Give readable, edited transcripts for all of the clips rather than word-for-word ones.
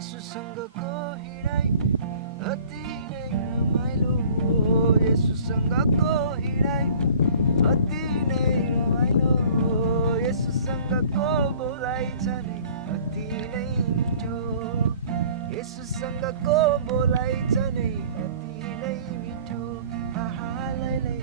येशूसँगको हिँडाइ अति नै रमाइलो येशूसँगको हिँडाइ अति नै रमाइलो येशूसँगको बोलाइ छ नै अति नै मिठो येशूसँगको बोलाइ छ नै अति नै मिठो आहा लै लै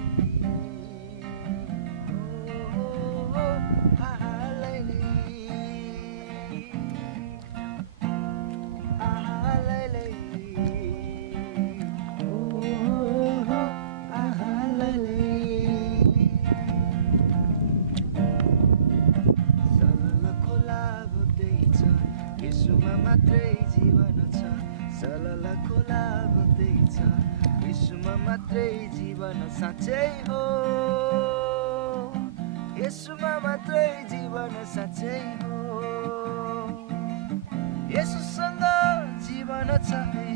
मात्रै जीवन छ सलल खोला बग्दैछ यीशुमा मात्रै जीवन साँच्चै हो यीशुमा मात्रै जीवन साँच्चै हो येशूसँग जीवन छ है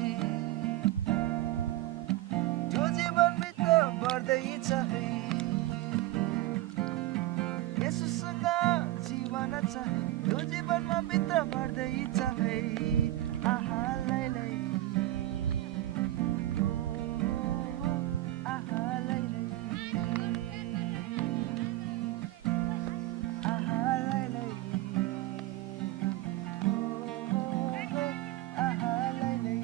त्यो जीवनभित्र बढ्दैछ है येशूसँग जीवन छ है त्यो जीवनमा भित्र बढ्दैछ है आहा लै लै आहा लै लै आहा लै लै आहा लै लै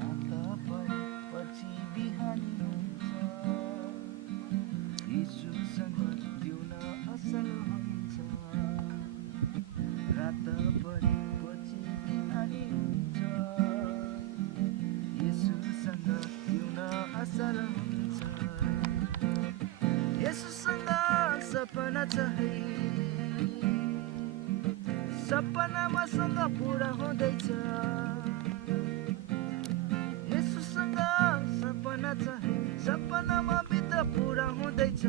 रात परेपछि बिहानी येशूसँग जिउन असल हुन्छ रात परेपछि बिहानी हुन्छ येशूसँग जिउन असल हुन्छ येशूसँग सपना छ है सपना मसँग पुरा हुँदैछ येशूसँग सपना छ है सपनामा भित्र पुरा हुँदैछ